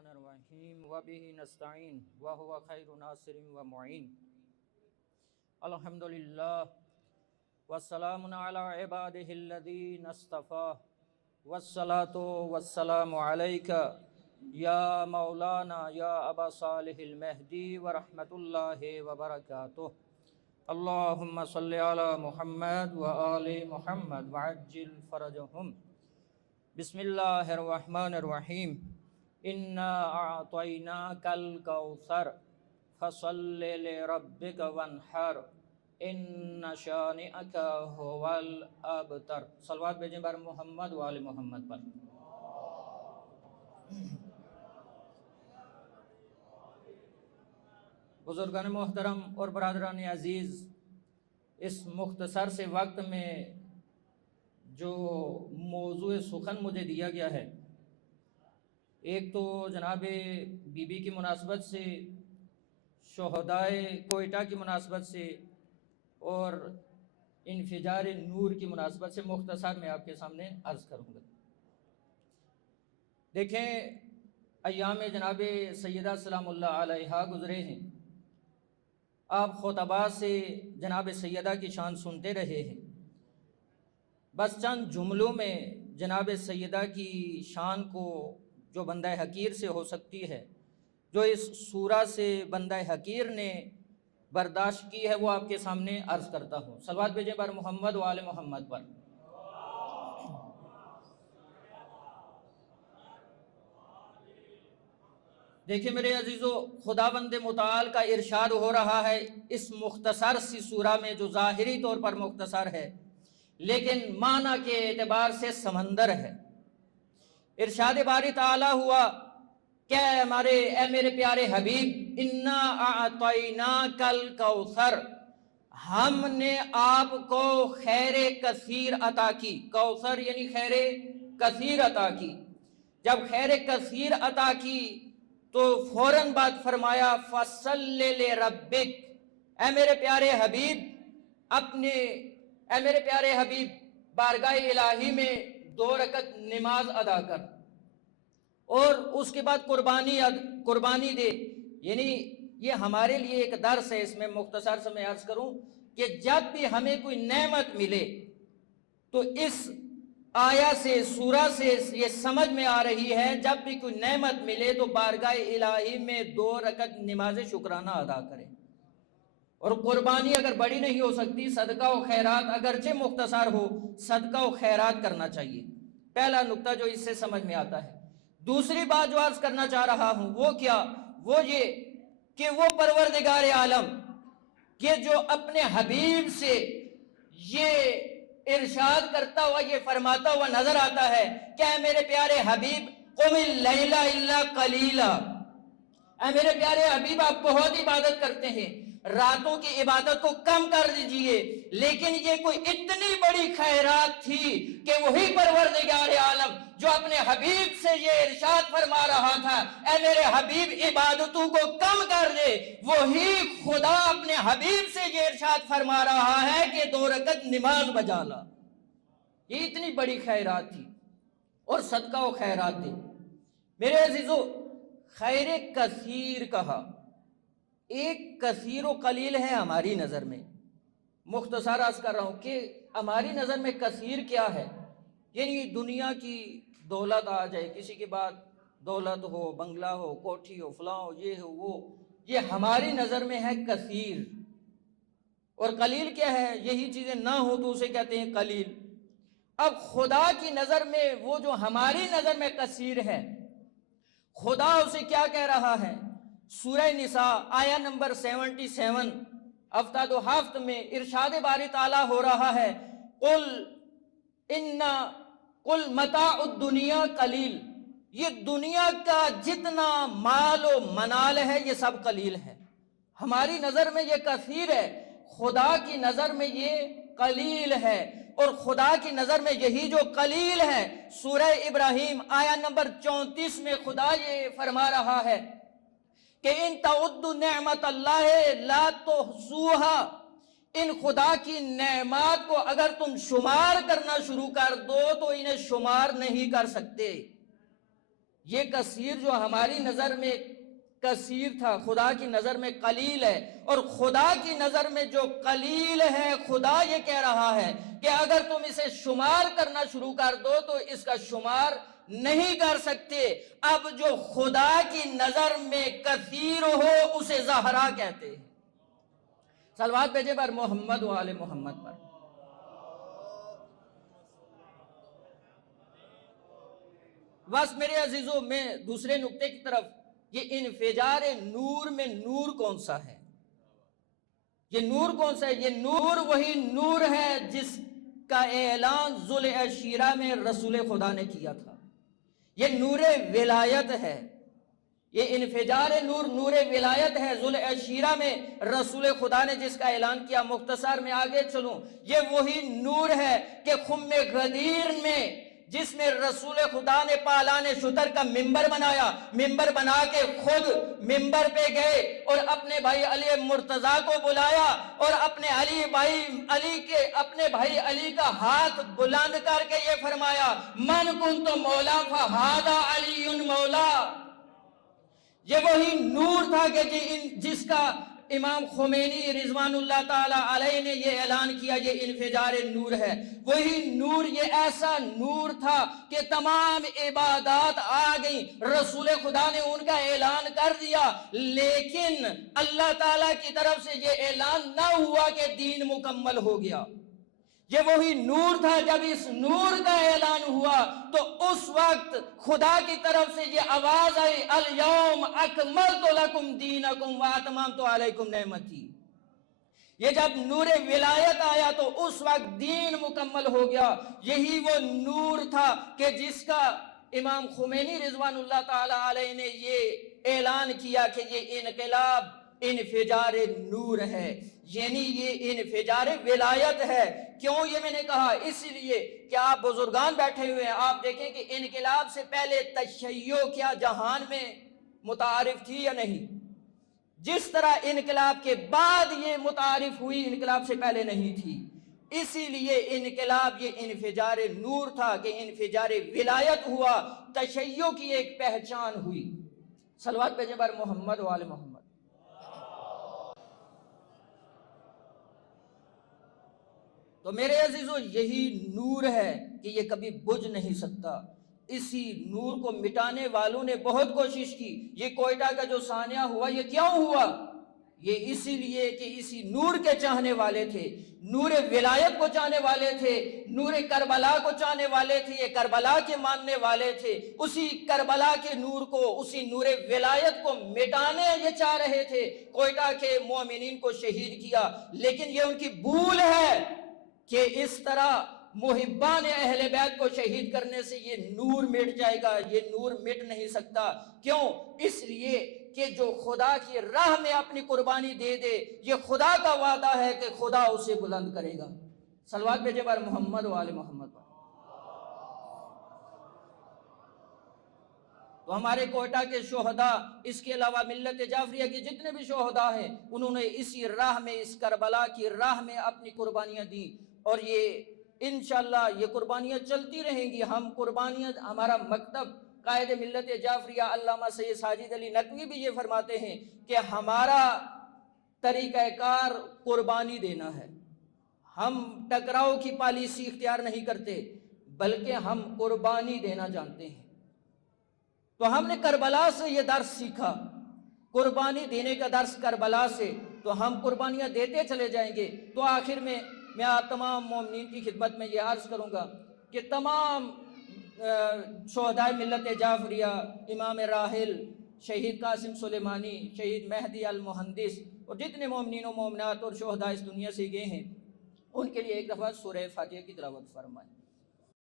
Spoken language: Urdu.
الرحمن الرحیم وبہ نستعین وہو خیر ناصر ومعین الحمدللہ والسلام علی عبادہ الذین اصطفیٰ والصلاة والسلام علیک یا مولانا یا ابا صالح المہدی ورحمۃ اللہ وبرکاتہ اللہم صلی علی محمد وآل محمد وعجل فرجہم بسم اللہ الرحمن الرحیم انا اعطیناک الکوثر فصل لربک وانحر ان شانئک هو الابتر۔ صلوات بھیجیں بر محمد وآل محمد پر۔ بزرگان محترم اور برادران عزیز، اس مختصر سے وقت میں جو موضوع سخن مجھے دیا گیا ہے، ایک تو جناب بی بی کی مناسبت سے، شہدائے کوئٹہ کی مناسبت سے اور انفجار نور کی مناسبت سے مختصر میں آپ کے سامنے عرض کروں گا۔ دیکھیں، ایام جناب سیدہ سلام اللہ علیہا گزرے ہیں، آپ خطباء سے جناب سیدہ کی شان سنتے رہے ہیں۔ بس چند جملوں میں جناب سیدہ کی شان کو جو بندہ حقیر سے ہو سکتی ہے، جو اس سورہ سے بندہ حقیر نے برداشت کی ہے، وہ آپ کے سامنے عرض کرتا ہوں۔ صلوات بھیجیں بر محمد و آل محمد پر۔ دیکھیں میرے عزیزو، خداوند متعال کا ارشاد ہو رہا ہے اس مختصر سی سورہ میں، جو ظاہری طور پر مختصر ہے لیکن معنی کے اعتبار سے سمندر ہے۔ ارشاد باری تعالیٰ ہوا کہ اے میرے پیارے حبیب، انا اعطیناک الکوثر، ہم نے آپ کو خیر کثیر عطا کی۔ کوثر یعنی خیر کثیر عطا کی۔ جب خیر کثیر عطا کی تو فوراً بعد فرمایا فصل لربک، اے میرے پیارے حبیب بارگاہ الہی میں 2 رکعت نماز ادا کر، اور اس کے بعد قربانی دے۔ یعنی یہ ہمارے لیے ایک درس ہے، اس میں مختصر سے میں عرض کروں کہ جب بھی ہمیں کوئی نعمت ملے تو اس آیا سے، سورہ سے یہ سمجھ میں آ رہی ہے، جب بھی کوئی نعمت ملے تو بارگاہ الہی میں 2 رکعت نماز شکرانہ ادا کریں، اور قربانی اگر بڑی نہیں ہو سکتی، صدقہ و خیرات اگرچہ مختصر ہو، صدقہ و خیرات کرنا چاہیے۔ پہلا نقطہ جو اس سے سمجھ میں آتا ہے۔ دوسری بات جو عرض کرنا چاہ رہا ہوں وہ کیا؟ وہ یہ کہ وہ پروردگار عالم کہ جو اپنے حبیب سے یہ ارشاد کرتا ہوا، یہ فرماتا ہوا نظر آتا ہے کہ اے میرے پیارے حبیب قم اللیل الا قلیلا، اے میرے پیارے حبیب آپ بہت عبادت کرتے ہیں، راتوں کی عبادت کو کم کر دیجئے۔ لیکن یہ کوئی اتنی بڑی خیرات تھی کہ وہی پروردگار عالم جو اپنے حبیب سے یہ ارشاد فرما رہا تھا اے میرے حبیب عبادتوں کو کم کر دے، وہی خدا اپنے حبیب سے یہ ارشاد فرما رہا ہے کہ 2 رکعت نماز بجا لا۔ یہ اتنی بڑی خیرات تھی، اور صدقہ و خیرات دے۔ میرے عزیزو، خیر کثیر کہا، ایک کثیر و قلیل ہے ہماری نظر میں۔ مختصر عرض کر رہا ہوں کہ ہماری نظر میں کثیر کیا ہے؟ یعنی دنیا کی دولت آ جائے، کسی کے بعد دولت ہو، بنگلہ ہو، کوٹھی ہو، فلاں ہو، یہ ہو وہ، یہ ہماری نظر میں ہے کثیر۔ اور قلیل کیا ہے؟ یہی چیزیں نہ ہو تو اسے کہتے ہیں قلیل۔ اب خدا کی نظر میں وہ جو ہماری نظر میں کثیر ہے، خدا اسے کیا کہہ رہا ہے؟ سورہ نساء آیا نمبر 77 افتاد و ہفت میں ارشاد باری تعالیٰ ہو رہا ہے قل متاع الدنیا قلیل، یہ دنیا کا جتنا مال و منال ہے یہ سب قلیل ہے۔ ہماری نظر میں یہ کثیر ہے، خدا کی نظر میں یہ قلیل ہے، اور خدا کی نظر میں یہی جو قلیل ہے، سورہ ابراہیم آیا نمبر 34 میں خدا یہ فرما رہا ہے کہ ان تعدوا نعمت اللہ لا تحصوها، ان خدا کی نعمات کو اگر تم شمار کرنا شروع کر دو تو انہیں شمار نہیں کر سکتے۔ یہ کثیر جو ہماری نظر میں کثیر تھا خدا کی نظر میں قلیل ہے، اور خدا کی نظر میں جو قلیل ہے خدا یہ کہہ رہا ہے کہ اگر تم اسے شمار کرنا شروع کر دو تو اس کا شمار نہیں کر سکتے۔ اب جو خدا کی نظر میں کثیر ہو اسے زہرا کہتے ہیں۔ صلوات بھیجے پر محمد و آل محمد پر۔ بس میرے عزیزوں، میں دوسرے نقطے کی طرف، یہ انفجار نور میں نور کون سا ہے؟ یہ نور کون سا ہے؟ یہ نور وہی نور ہے جس کا اعلان ذوالعشیرہ میں رسول خدا نے کیا تھا۔ یہ نور ولایت ہے، یہ انفجار نور نور ولایت ہے۔ ذوالعشیرہ میں رسول خدا نے جس کا اعلان کیا، مختصر میں آگے چلوں، یہ وہی نور ہے کہ خم غدیر میں جس میں رسول خدا نے پالان شتر کا ممبر بنایا، ممبر بنا کے خود ممبر پہ گئے اور اپنے بھائی علی مرتضیٰ کو بلایا اور اپنے بھائی علی کا ہاتھ بلند کر کے یہ فرمایا، من کنت مولا فہذا علی مولا۔ یہ وہی نور تھا کہ جس کا امام خمینی رضوان اللہ تعالی علیہ نے یہ اعلان کیا، یہ انفجار نور ہے۔ وہی نور، یہ ایسا نور تھا کہ تمام عبادات آ گئیں، رسول خدا نے ان کا اعلان کر دیا، لیکن اللہ تعالیٰ کی طرف سے یہ اعلان نہ ہوا کہ دین مکمل ہو گیا۔ یہ وہی نور تھا، جب اس نور کا اعلان ہوا تو اس وقت خدا کی طرف سے یہ آواز آئی، الیوم اکملت لکم دینکم واتممت علیکم نعمتی۔ یہ جب نور ولایت آیا تو اس وقت دین مکمل ہو گیا۔ یہی وہ نور تھا کہ جس کا امام خمینی رضوان اللہ تعالی علیہ نے یہ اعلان کیا کہ یہ انقلاب انفجار نور ہے، یعنی یہ انفجار ولایت ہے۔ کیوں یہ میں نے کہا؟ اس لیے کہ آپ بزرگان بیٹھے ہوئے ہیں، آپ دیکھیں کہ انقلاب سے پہلے تشیع کیا جہان میں متعارف تھی یا نہیں؟ جس طرح انقلاب کے بعد یہ متعارف ہوئی، انقلاب سے پہلے نہیں تھی۔ اسی لیے انقلاب یہ انفجار نور تھا کہ انفجار ولایت ہوا، تشیع کی ایک پہچان ہوئی۔ صلوات بھیجیں بر محمد و آل محمد۔ تو میرے عزیزو، یہی نور ہے کہ یہ کبھی بجھ نہیں سکتا۔ اسی نور کو مٹانے والوں نے بہت کوشش کی۔ یہ کوئٹہ کا جو سانحہ ہوا، یہ کیوں ہوا؟ یہ اسی لیے کہ اسی نور کے چاہنے والے تھے، نور ولایت کو چاہنے والے تھے، نور کربلا کو چاہنے والے تھے، یہ کربلا کے ماننے والے تھے۔ اسی کربلا کے نور کو، اسی نور ولایت کو مٹانے یہ چاہ رہے تھے۔ کوئٹہ کے مومنین کو شہید کیا، لیکن یہ ان کی بھول ہے کہ اس طرح محبان اہل بیت کو شہید کرنے سے یہ نور مٹ جائے گا۔ یہ نور مٹ نہیں سکتا۔ کیوں؟ اس لیے کہ جو خدا کی راہ میں اپنی قربانی دے دے، یہ خدا کا وعدہ ہے کہ خدا اسے بلند کرے گا۔ صلوات بھیجے بر محمد و آل محمد۔ تو ہمارے کوئٹہ کے شہداء، اس کے علاوہ ملت جعفریہ کے جتنے بھی شہداء ہیں، انہوں نے اسی راہ میں، اس کربلا کی راہ میں اپنی قربانیاں دی، اور یہ انشاءاللہ یہ قربانیاں چلتی رہیں گی۔ ہم قربانیاں، ہمارا مکتب قائد ملت جعفریہ علامہ سید ساجد علی نقوی بھی یہ فرماتے ہیں کہ ہمارا طریقہ کار قربانی دینا ہے۔ ہم ٹکراؤ کی پالیسی اختیار نہیں کرتے، بلکہ ہم قربانی دینا جانتے ہیں۔ تو ہم نے کربلا سے یہ درس سیکھا، قربانی دینے کا درس کربلا سے، تو ہم قربانیاں دیتے چلے جائیں گے۔ تو آخر میں آپ تمام مومنین کی خدمت میں یہ عرض کروں گا کہ تمام شہداء ملت جعفریہ، امام راحل شہید قاسم سلیمانی، شہید مہدی المہندس، اور جتنے مومنین و مومنات اور شہداء اس دنیا سے گئے ہیں، ان کے لیے ایک دفعہ سورہ فاتحہ کی تلاوت فرمائیں۔